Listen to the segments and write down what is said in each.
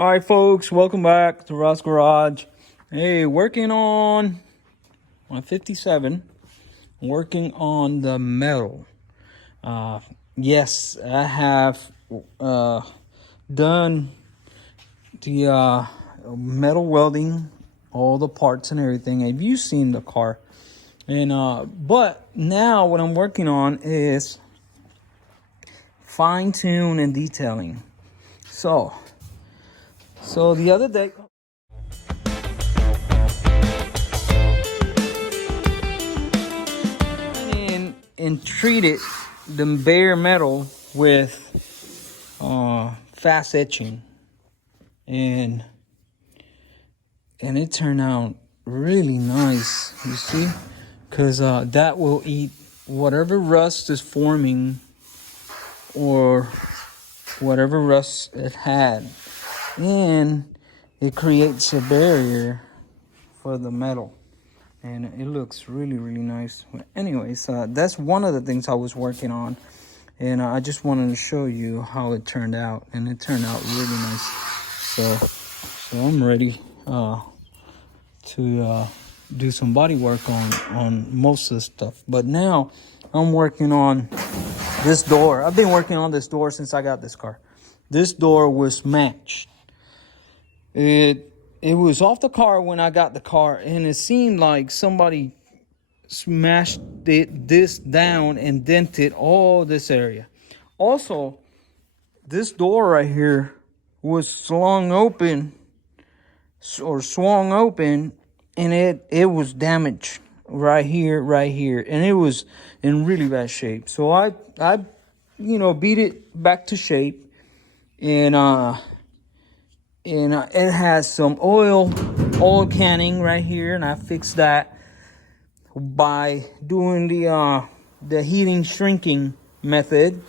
All right, folks, welcome back to Ross Garage. Hey, working on 57, working on the metal. Yes, I have done the metal welding, all the parts and everything. Have you seen the car? And but now what I'm working on is fine tune and detailing. So the other day, and treated the bare metal with fast etching, and it turned out really nice, you see, because that will eat whatever rust is forming or whatever rust it had, and it creates a barrier for the metal, and it looks really nice. Anyways, that's one of the things I was working on, and I just wanted to show you how it turned out, and it turned out really nice. So I'm ready to do some body work on most of the stuff. But now I'm working on this door. I've been working on this door since I got this car. This door was matched. It was off the car when I got the car, and it seemed like somebody smashed this down and dented all this area. Also, this door right here was swung open, and it was damaged right here, and it was in really bad shape. So I beat it back to shape, and it has some oil canning right here, and I fixed that by doing the heating shrinking method,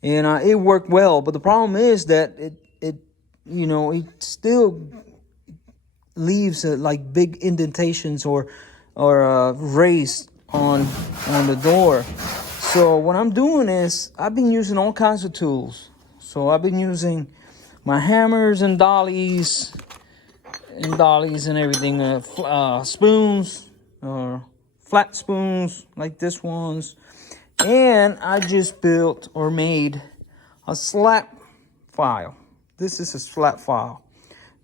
and it worked well. But the problem is that it still leaves like big indentations or raised on the door. So what I'm doing is I've been using all kinds of tools. So I've been using my hammers and dollies and everything, spoons, flat spoons like this ones, and I just built or made a slat file. This is a slat file.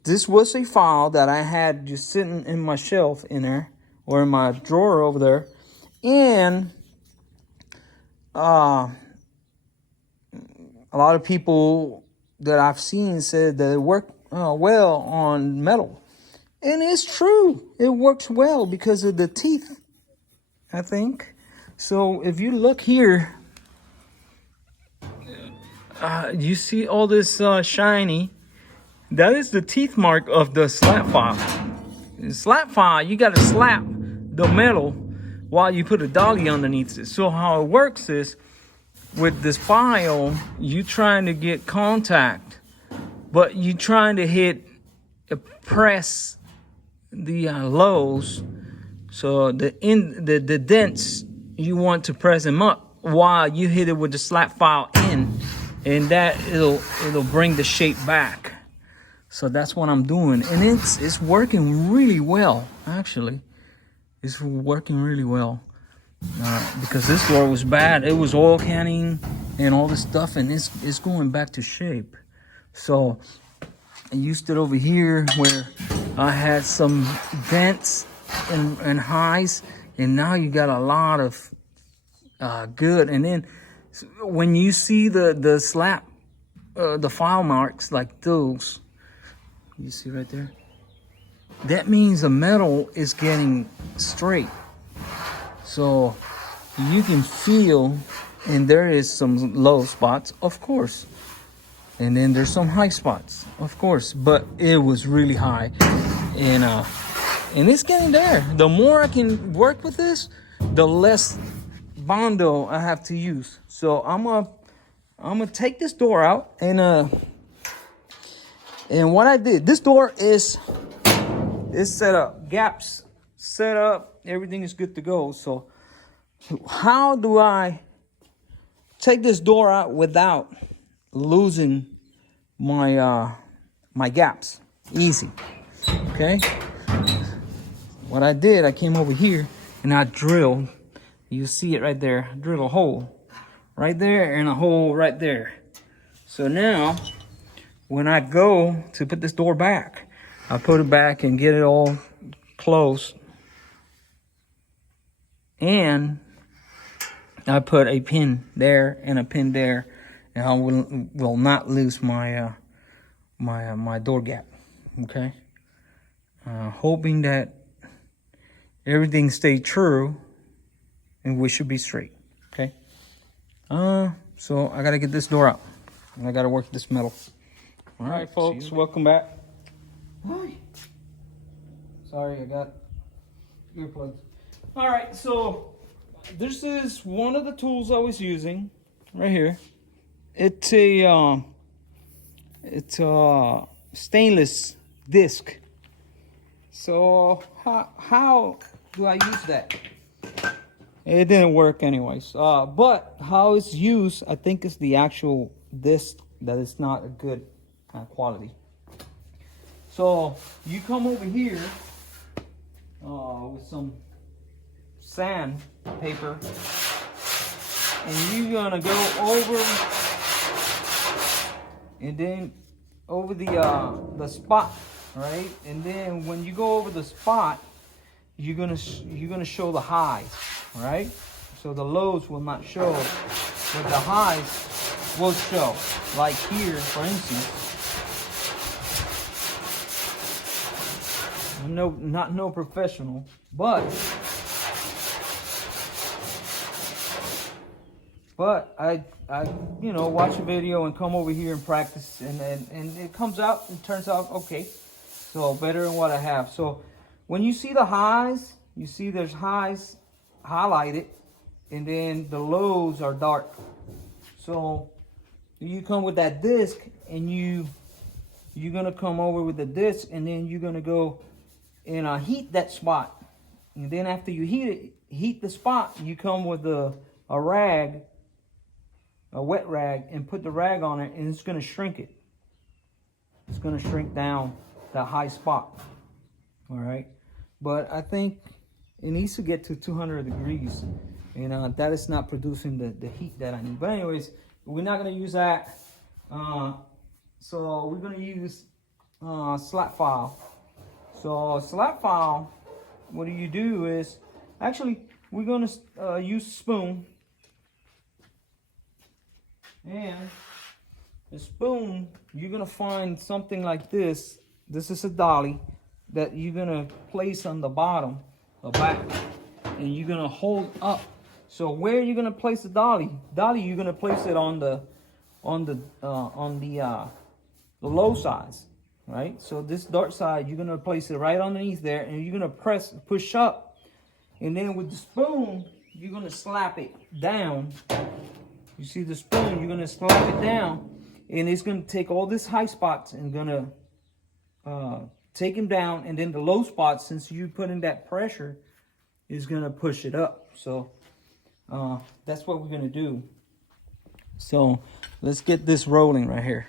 This was a file that I had just sitting in my shelf in there, or in my drawer over there, and a lot of people that I've seen said that it worked well on metal. And it's true. It works well because of the teeth, I think. So if you look here, you see all this shiny. That is the teeth mark of the slap file. The slap file, you got to slap the metal while you put a dolly underneath it. So how it works is, with this file, you trying to get contact, but you trying to press the lows. So the dents, you want to press them up while you hit it with the slap file in, and that it'll bring the shape back. So that's what I'm doing, and it's working really well. Actually, it's working really well because this door was bad. It was oil canning and all this stuff, and it's going back to shape. So I used it over here where I had some dents and highs, and now you got a lot of good. And then when you see the slap, the file marks like those, you see right there, that means the metal is getting straight. So you can feel, and there is some low spots, of course, and then there's some high spots, of course, but it was really high, and it's getting there. The more I can work with this, the less Bondo I have to use. So I'm gonna take this door out, and what I did, this door is set up, gaps set up, everything is good to go. So how do I take this door out without losing my my gaps. Easy. Okay. What I did, I came over here and I drilled. You see it right there. I drilled a hole right there and a hole right there. So now, when I go to put this door back, I put it back and get it all closed. And I put a pin there and a pin there, and I will not lose my my door gap. Okay. Hoping that everything stayed true, and we should be straight. Okay. So I gotta get this door out, and I gotta work this metal. All right, folks, welcome back. Hi. Sorry, I got earplugs. All right, so this is one of the tools I was using right here. It's a stainless disc. So how do I use that? It didn't work anyways. But how it's used, I think it's the actual disc that is not a good quality. So you come over here with some sandpaper, and you're gonna go over and then over the spot, right? And then when you go over the spot, you're gonna show the highs, right? So the lows will not show, but the highs will show. Like here, for instance. Not no professional, but I watch a video and come over here and practice, and it comes out and turns out okay. So better than what I have. So when you see the highs, you see there's highs highlighted, and then the lows are dark. So you come with that disc, and you're gonna come over with the disc, and then you're gonna go and heat that spot. And then after you heat the spot, you come with a rag, a wet rag, and put the rag on it, and it's gonna shrink it. It's gonna shrink down that high spot. All right, but I think it needs to get to 200 degrees, and that is not producing the heat that I need. But anyways, we're not gonna use that. So we're gonna use slat file. So slat file, what do you do is, actually we're gonna use spoon, and the spoon, you're gonna find something like this. This is a dolly that you're gonna place on the bottom, the back, and you're gonna hold up. So where you're gonna place the dolly, you're gonna place it on the low sides, right? So this dark side, you're gonna place it right underneath there, and you're gonna push up, and then with the spoon, you're gonna slap it down. You see the spoon, you're gonna slap it down, and it's gonna take all these high spots and gonna take them down, and then the low spots, since you put in that pressure, is gonna push it up. So that's what we're gonna do. So let's get this rolling right here.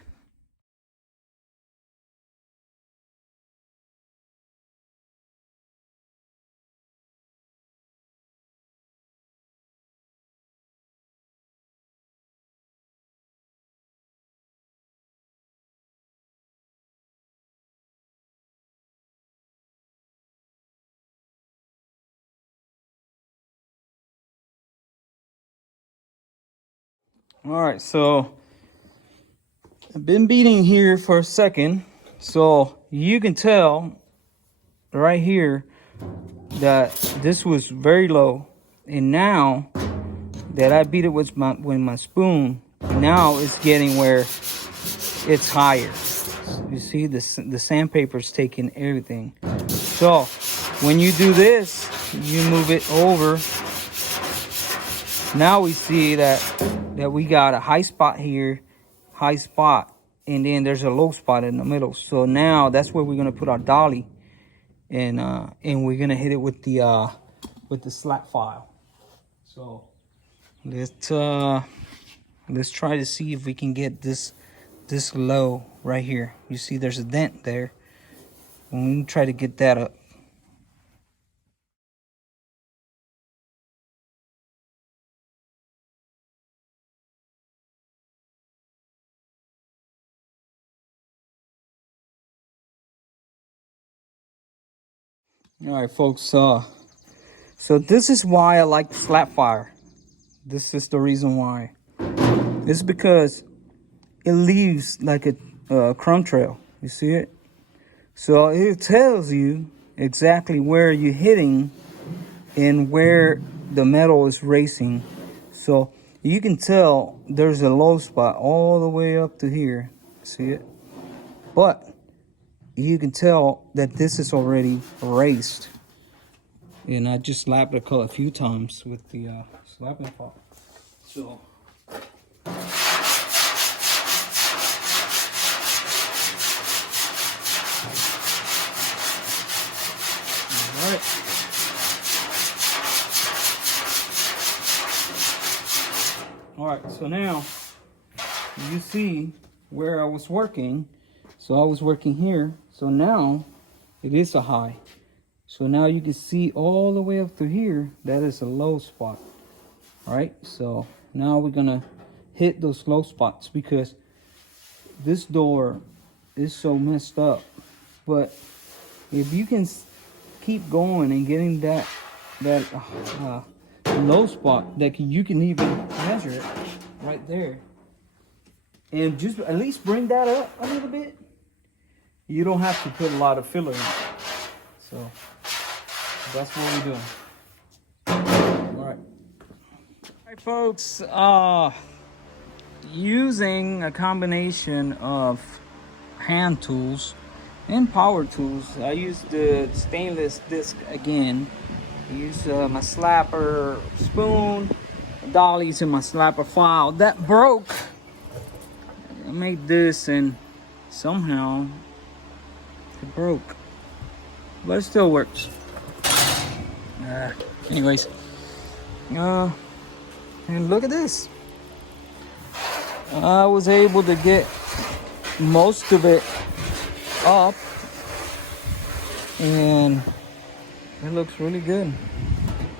All right, so I've been beating here for a second, so you can tell right here that this was very low, and now that I beat it with my spoon, now it's getting where it's higher. You see the sandpaper's taking everything. So when you do this, you move it over. Now we see that we got a high spot here, and then there's a low spot in the middle. So now that's where we're gonna put our dolly, and we're gonna hit it with the slat file. So let's try to see if we can get this this low right here. You see there's a dent there. And we try to get that up. All right, folks. So this is why I like slap fire. This is the reason why. It's because it leaves like a crumb trail. You see it? So it tells you exactly where you're hitting and where the metal is racing. So you can tell there's a low spot all the way up to here. See it? But you can tell that this is already raced. And I just slapped it a few times with the slapping file. So all right, so now you see where I was working. So I was working here. So now it is a high. So now you can see all the way up to here, that is a low spot. All right, so now we're gonna hit those low spots because this door is so messed up. But if you can keep going and getting that low spot, that you can even measure it right there, and just at least bring that up a little bit, you don't have to put a lot of filler in it. So that's what we're doing. All right, folks. Using a combination of hand tools and power tools. I use the stainless disc again. I use my slapper spoon, dollies, and my slapper file. That broke. I made this and somehow it broke, but it still works. Anyways, and look at this. I was able to get most of it up, and it looks really good.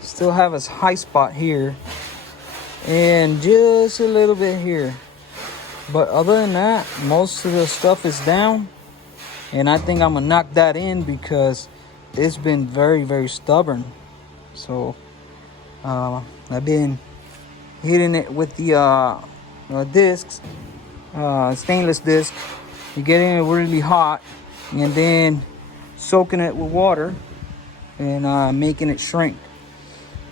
Still have a high spot here and just a little bit here, but other than that, most of the stuff is down. And I think I'm gonna knock that in because it's been very, very stubborn. So I've been hitting it with the discs, stainless disc. You're getting it really hot and then soaking it with water and making it shrink.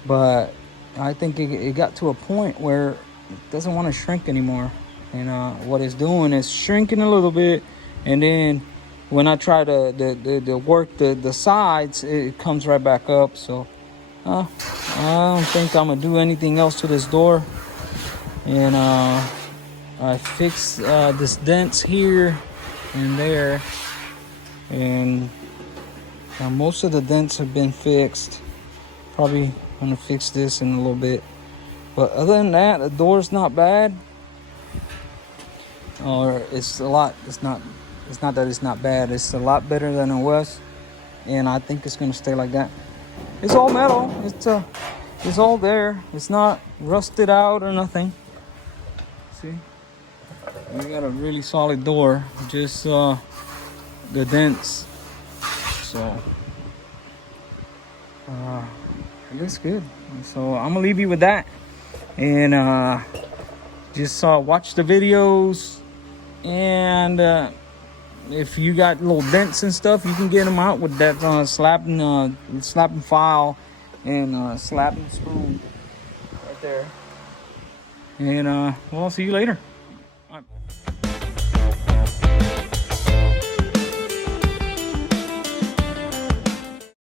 But I think it got to a point where it doesn't want to shrink anymore. And what it's doing is shrinking a little bit, and then when I try to work the sides, it comes right back up. So I don't think I'm gonna do anything else to this door. And I fixed this dents here and there, and most of the dents have been fixed. Probably gonna fix this in a little bit, but other than that, the door's not bad. Or it's not that it's not bad, it's a lot better than it was, and I think it's gonna stay like that. It's all metal. It's all there. It's not rusted out or nothing. See, we got a really solid door, just the dents. So it looks good. So I'm gonna leave you with that, and just watch the videos. And if you got little dents and stuff, you can get them out with that slapping file and slapping spoon right there. And well, I'll see you later. All right.